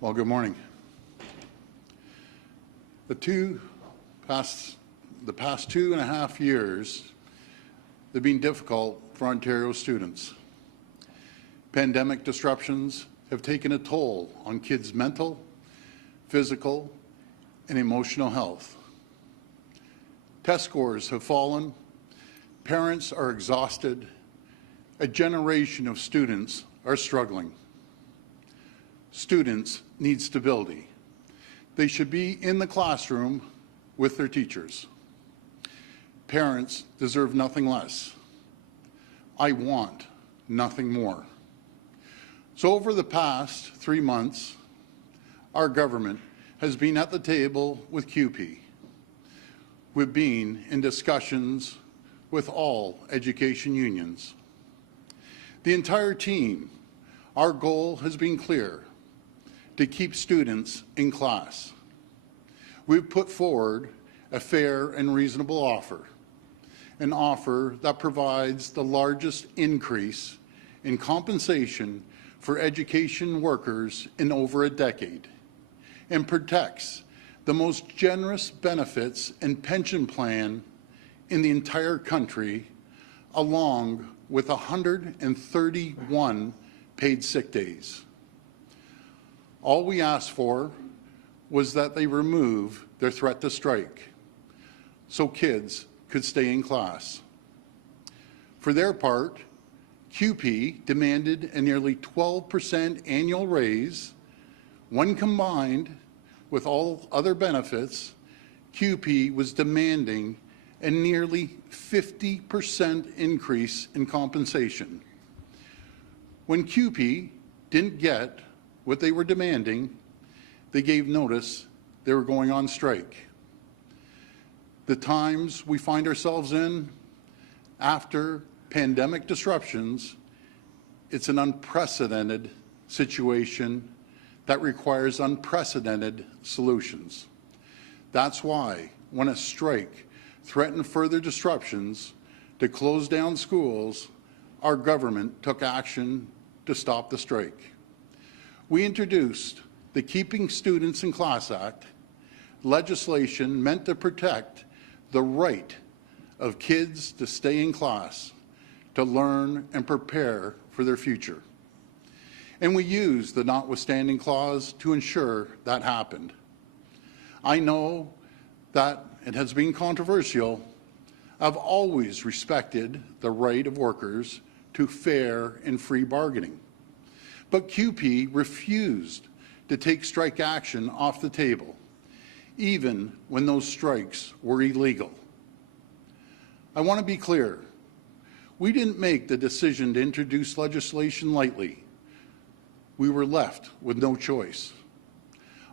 Well, good morning. The past 2.5 years have been difficult for Ontario students. Pandemic disruptions have taken a toll on kids' mental, physical, and emotional health. Test scores have fallen, parents are exhausted, a generation of students are struggling. Students need stability. They should be in the classroom with their teachers. Parents deserve nothing less. I want nothing more. So over the past 3 months, our government has been at the table with CUPE. We've been in discussions with all education unions. The entire team, our goal has been clear: to keep students in class. We've put forward a fair and reasonable offer, an offer that provides the largest increase in compensation for education workers in over a decade and protects the most generous benefits and pension plan in the entire country, along with 131 paid sick days. All we asked for was that they remove their threat to strike so kids could stay in class. For their part, CUPE demanded a nearly 12% annual raise. When combined with all other benefits, CUPE was demanding a nearly 50% increase in compensation. When CUPE didn't get what they were demanding, they gave notice they were going on strike. The times we find ourselves in after pandemic disruptions, it's an unprecedented situation that requires unprecedented solutions. That's why when a strike threatened further disruptions to close down schools, our government took action to stop the strike. We introduced the Keeping Students in Class Act, legislation meant to protect the right of kids to stay in class, to learn and prepare for their future. And we used the notwithstanding clause to ensure that happened. I know that it has been controversial. I've always respected the right of workers to fair and free bargaining. But CUPE refused to take strike action off the table, even when those strikes were illegal. I want to be clear. We didn't make the decision to introduce legislation lightly. We were left with no choice.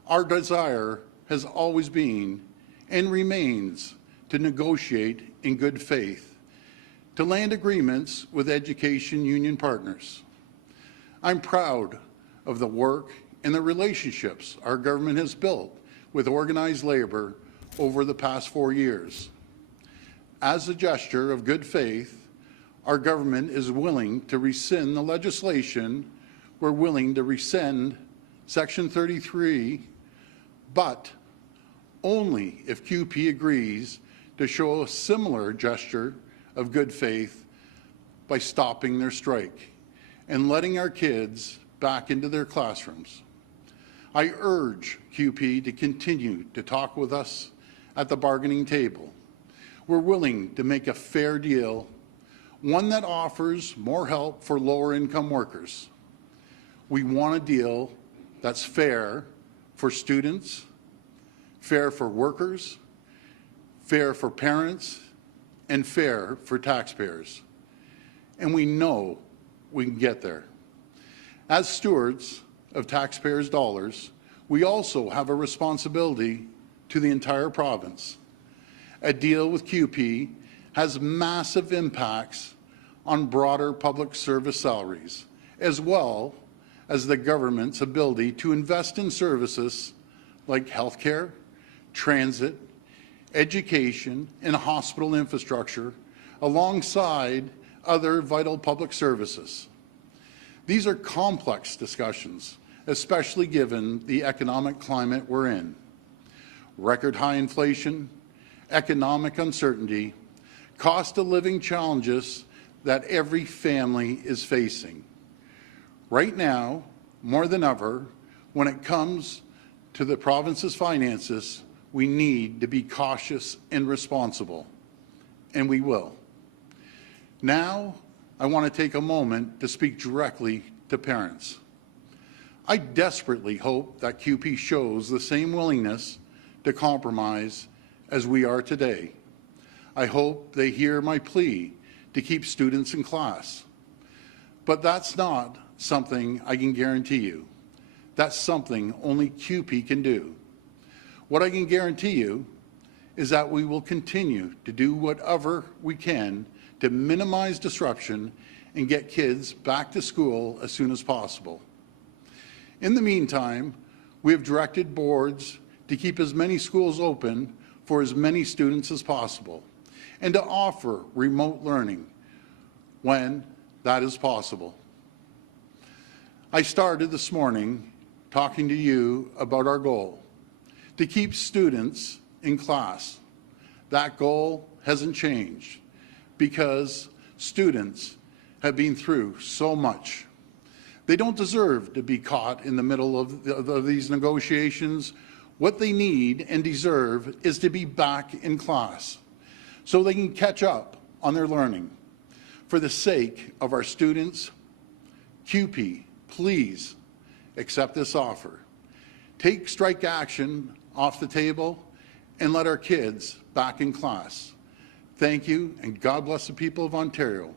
Our desire has always been and remains to negotiate in good faith, to land agreements with education union partners. I'm proud of the work and the relationships our government has built with organized labor over the past 4 years. As a gesture of good faith, our government is willing to rescind the legislation. We're willing to rescind Section 33, but only if CUPE agrees to show a similar gesture of good faith by stopping their strike and letting our kids back into their classrooms. I urge CUPE to continue to talk with us at the bargaining table. We're willing to make a fair deal, one that offers more help for lower-income workers. We want a deal that's fair for students, fair for workers, fair for parents, and fair for taxpayers. And we know we can get there. As stewards of taxpayers' dollars, we also have a responsibility to the entire province. A deal with CUPE has massive impacts on broader public service salaries, as well as the government's ability to invest in services like healthcare, transit, education, and hospital infrastructure, alongside other vital public services. These are complex discussions especially given the economic climate we're in. Record high inflation, economic uncertainty, cost of living challenges that every family is facing. Right now, more than ever, when it comes to the province's finances, we need to be cautious and responsible, and we will. Now, I want to take a moment to speak directly to parents. I desperately hope that CUPE shows the same willingness to compromise as we are today. I hope they hear my plea to keep students in class. But that's not something I can guarantee you. That's something only CUPE can do. What I can guarantee you is that we will continue to do whatever we can to minimize disruption and get kids back to school as soon as possible. In the meantime, we have directed boards to keep as many schools open for as many students as possible and to offer remote learning when that is possible. I started this morning talking to you about our goal, to keep students in class. That goal hasn't changed because students have been through so much. They don't deserve to be caught in the middle of these negotiations. What they need and deserve is to be back in class so they can catch up on their learning. For the sake of our students, CUPE, please accept this offer. Take strike action off the table and let our kids back in class. Thank you, and God bless the people of Ontario.